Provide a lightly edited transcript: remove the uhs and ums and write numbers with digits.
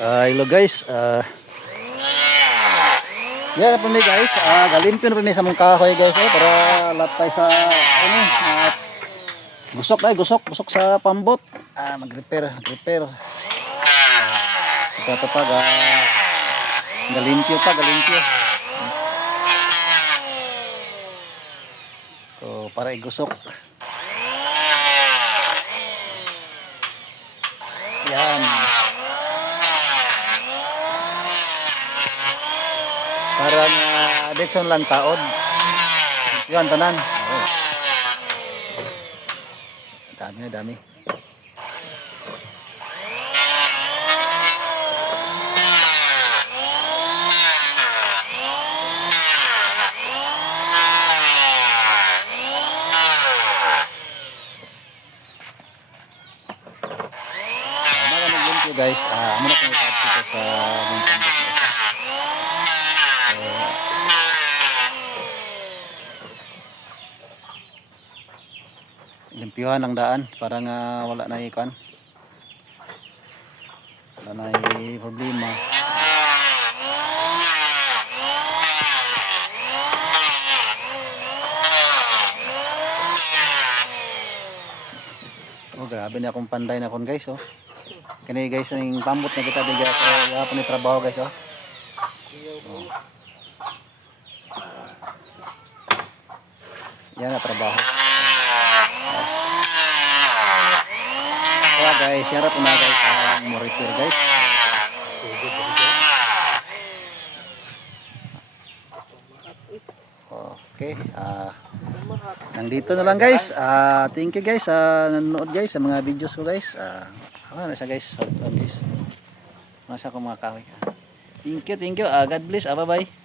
Hello guys. Yan po mi guys. Galimpyo na po mi sa mong kahoy guys para lapay sa gusok ay gusok sa pambot. Mag-repair. Ito pa galimpyo. So para igusok. Yan. Para na Dixon lang taod. Yan tanan. Oh. Dami. Guys, muna kong itapos ito sa mga pambot guys. Limpyuhan ang daan para nga wala na ikan. Wala na problema. Oh, grabe na akong panday na kon guys, oh. Kani guys ning pambot na kita diga sa hapon ni trabaho guys, oh. Yan na trabaho. Kaya guys, yarap na guys ang repair guys. Okay, nandito na lang guys. Thank you guys sa nanonood guys sa mga videos ko guys. Ano siya guys? Guys. Nasa ko mga kahoy. Thank you. God bless. Bye bye.